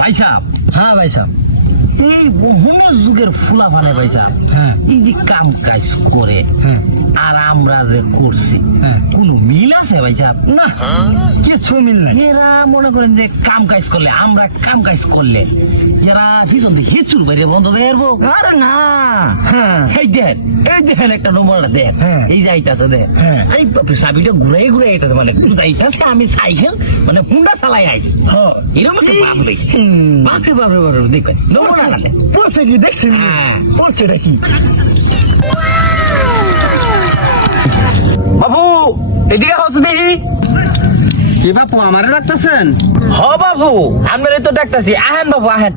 ভাই সাহেব, হ্যাঁ ভাই সাহেব। এই বহু যুগের ফুলা ফানে ভাই সাহেব, হ্যাঁ এই যে কাম কাজ করে হ্যাঁ আর আমরা যে করছি হ্যাঁ। কোনো মিল আছে ভাই সাহেব? না, কিছু মিল নাই। এরা মনে করেন যে কাম কাজ করলে, আমরা কাম কাজ করলে এরা পিছন দিয়ে হিচুর বাইরে বন্ধ দেবো। আরে না। হ্যাঁ এই দেখেন একটা নম্বরটা দেখ, হ্যাঁ। এই যাইতাছে দেখ, হ্যাঁ। এই সাবিটা ঘুরে ঘুরে আইতাছে, মানে যাইতাছে আমি সাইকেল মানে হুন্ডা চালাই আইছি, হ্যাঁ। এরকম একটা ভাব লইছে। হুম। বাপরে বাপরে বাপরে, দেখো নম্বরটা দেখ। পড়ছে কি দেখছেন? হ্যাঁ। পড়ছে এটা কি? বাবু এদিকে হচ্ছে দেখি। এ বাপু আমারে রাখতেছেন? হ বাবু, আমরা তো দেখতেছি, আহেন বাবু আহেন।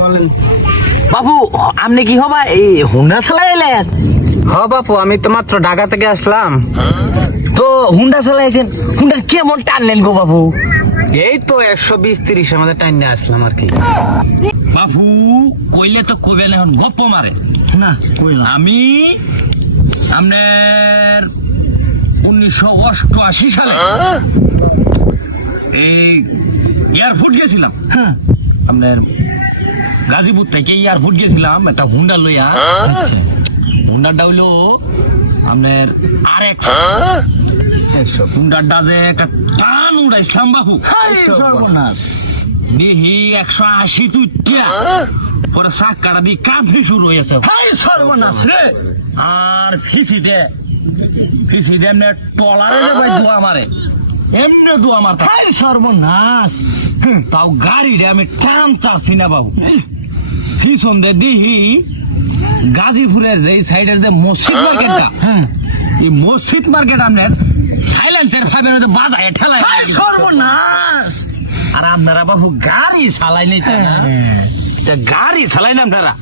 বলেন। বাবু আপনি কি হবা এই হুন্ডা চালাইলেন? হ বাপু, আমি তো মাত্র ঢাকা থেকে আসলাম। তো হুন্ডা চালাইছেন, হুন্ডার কেমন টানলেন গো বাবু? এই তো 120-30 আমাদের টাইম নিয়ে আসলাম আর কি। বাবু কইলে তো কইবেন, এখন গপ্প মারে না কইলাম। আমি আপনার 1988 সালে এই এয়ারপোর্ট গেছিলাম, হ্যাঁ। আপনার গাজীপুর থেকে এয়ারপোর্ট গেছিলাম একটা হুন্ডা লইয়া। আচ্ছা। হুন্ডাটা হইলো আপনার RX। হুন্ডাটা যে একটা টান উড়াইছিলাম বাবু, সর্বনাশ। দেখি 180 তুইটা পরে চাক্কাটা দিয়ে কাঁপি শুরু হয়েছে। সর্বনাশ রে। আর ফিসিতে এমনি টলারে যে ভাই দোয়া মারে, এমনি দোয়া মারতে। সর্বনাশ। তাও গাড়িটা আমি টান চাচ্ছি না বাবু। পিছন দিয়ে দিহি গাজীপুরের যে সাইডের যে মসজিদ মার্কেটটা, হ্যাঁ। এই মসজিদ মার্কেট আপনার সাইলেন্সার ভাবের মধ্যে বাজায় ঠেলায়। সর্বনাশ। আর আপনারা বাবু গাড়ি চালাই নাই, গাড়ি চালাই না আপনারা।